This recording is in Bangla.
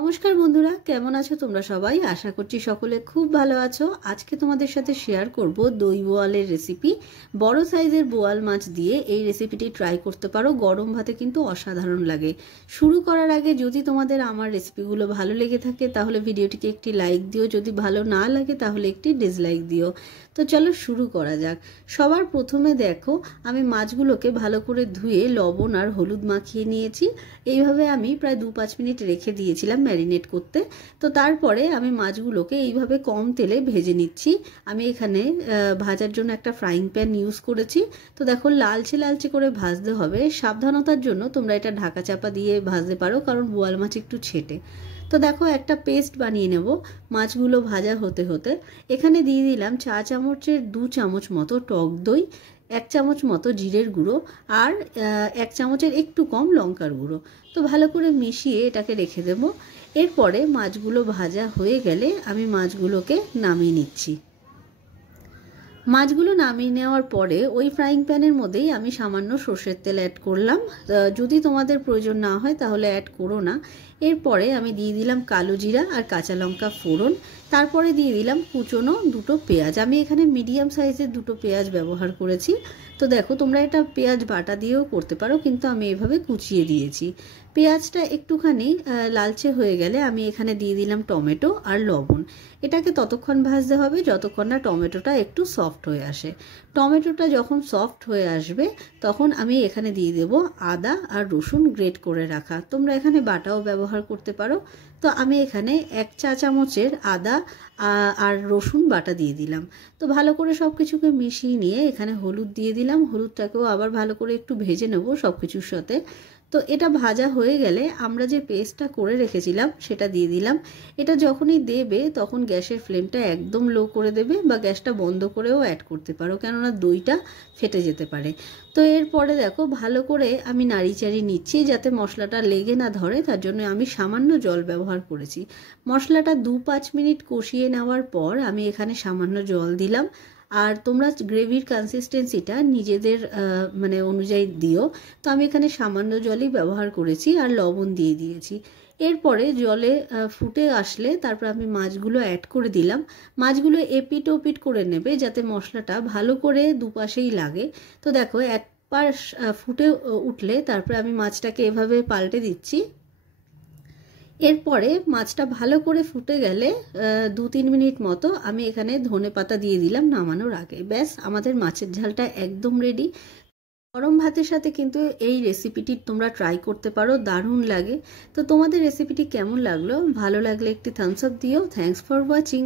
নমস্কার বন্ধুরা, কেমন আছো তোমরা সবাই? আশা করছি সকলে খুব ভালো আছো। আজকে তোমাদের সাথে শেয়ার করব দই বোয়ালের রেসিপি। বড় সাইজের বোয়াল মাছ দিয়ে এই রেসিপিটি ট্রাই করতে পারো, গরম ভাতে কিন্তু অসাধারণ লাগে। শুরু করার আগে যদি তোমাদের আমার রেসিপিগুলো ভালো লেগে থাকে তাহলে ভিডিওটিকে একটি লাইক দিও, যদি ভালো না লাগে তাহলে একটি ডিসলাইক দিও। তো চলো শুরু করা যাক। সবার প্রথমে দেখো, আমি মাছগুলোকে ভালো করে ধুয়ে লবণ আর হলুদ মাখিয়ে নিয়েছি। এইভাবে আমি প্রায় 2-5 মিনিট রেখে দিয়েছিলাম ম্যারিনেট করতে। তো তারপরে আমি মাছগুলোকে এইভাবে কম তেলে ভেজে নিচ্ছি। আমি এখানে ভাজার জন্য একটা ফ্রাইং প্যান ইউজ করেছি। তো দেখো, লালচে লালচে করে ভাজতে হবে। সাবধানতার জন্য তোমরা এটা ঢাকা চাপা দিয়ে ভাজতে পারো, কারণ বোয়াল মাছ একটু ছেটে। তো দেখো, একটা পেস্ট বানিয়ে নেব মাছগুলো ভাজা হতে হতে। এখানে দিয়ে দিলাম 4 চামচের 2 চামচ মতো টক দই, 1 চামচ মতো জিরের গুঁড়ো আর 1 চামচের একটু কম লঙ্কার গুঁড়ো। তো ভালো করে মিশিয়ে এটাকে রেখে দেবো। এরপরে মাছগুলো ভাজা হয়ে গেলে আমি মাছগুলোকে নামিয়ে নিচ্ছি। মাছগুলো নামিয়ে নেওয়ার পরে ওই ফ্রাইং প্যানের মধ্যেই আমি সামান্য সর্ষের তেল অ্যাড করলাম। যদি তোমাদের প্রয়োজন না হয় তাহলে অ্যাড করো না। এরপরে আমি দিয়ে দিলাম কালো জিরা আর কাঁচা লঙ্কা ফোড়ন। তারপরে দিয়ে দিলাম কুচনো 2টো পেঁয়াজ। আমি এখানে মিডিয়াম সাইজের 2টো পেঁয়াজ ব্যবহার করেছি। তো দেখো, তোমরা এটা পেঁয়াজ বাটা দিয়েও করতে পারো, কিন্তু আমি এভাবে কুচিয়ে দিয়েছি। পেঁয়াজটা একটুখানি লালচে হয়ে গেলে আমি এখানে দিয়ে দিলাম টমেটো আর লবণ। এটাকে ততক্ষণ ভাজতে হবে যতক্ষণ না টমেটোটা একটু সফট হয়ে আসে। টমেটোটা যখন সফট হয়ে আসবে তখন আমি এখানে দিয়ে দেব আদা আর রসুন গ্রেট করে রাখা। তোমরা এখানে বাটাও ব্যবহার করতে পারো। তো আমি এখানে 1 চা চামচের আদা আর রসুন বাটা দিয়ে দিলাম। তো ভালো করে সব কিছুকে মিশিয়ে নিয়ে এখানে হলুদ দিয়ে দিলাম। হলুদটাকেও আবার ভালো করে একটু ভেজে নেব সব কিছুর সাথে। তো এটা ভাজা হয়ে গেলে আমরা যে পেস্টটা করে রেখেছিলাম সেটা দিয়ে দিলাম। এটা যখনই দেবে তখন গ্যাসের ফ্লেমটা একদম লো করে দেবে, বা গ্যাসটা বন্ধ করেও অ্যাড করতে পারো, কেননা দইটা ফেটে যেতে পারে। তো এরপরে দেখো, ভালো করে আমি নাড়িচাড়ি নিচ্ছি যাতে মশলাটা লেগে না ধরে। তার জন্য আমি সামান্য জল ব্যবহার করেছি। মশলাটা 2-5 মিনিট কষিয়ে নেওয়ার পর আমি এখানে সামান্য জল দিলাম। আর তোমরা গ্রেভির কনসিস্টেন্সিটা নিজেদের অনুযায়ী দিও। তো আমি এখানে সামান্য জলই ব্যবহার করেছি আর লবণ দিয়ে দিয়েছি। এরপরে জলে ফুটে আসলে তারপর আমি মাছগুলো অ্যাড করে দিলাম। মাছগুলো এপিট ওপিট করে নেবে যাতে মশলাটা ভালো করে দুপাশেই লাগে। তো দেখো, এক পাশ ফুটে উঠলে তারপরে আমি মাছটাকে এভাবে পাল্টে দিচ্ছি। এরপরে মাছটা ভালো করে ফুটে গেলে 2-3 মিনিট মতো আমি এখানে ধনেপাতা দিয়ে দিলাম নামানোর আগে। ব্যাস, আমাদের মাছের ঝালটা একদম রেডি। গরম ভাতের সাথে কিন্তু এই রেসিপিটি তোমরা ট্রাই করতে পারো, দারুণ লাগে। তো তোমাদের রেসিপিটি কেমন লাগলো? ভালো লাগলে একটি থামস আপ দিও। Thanks for watching.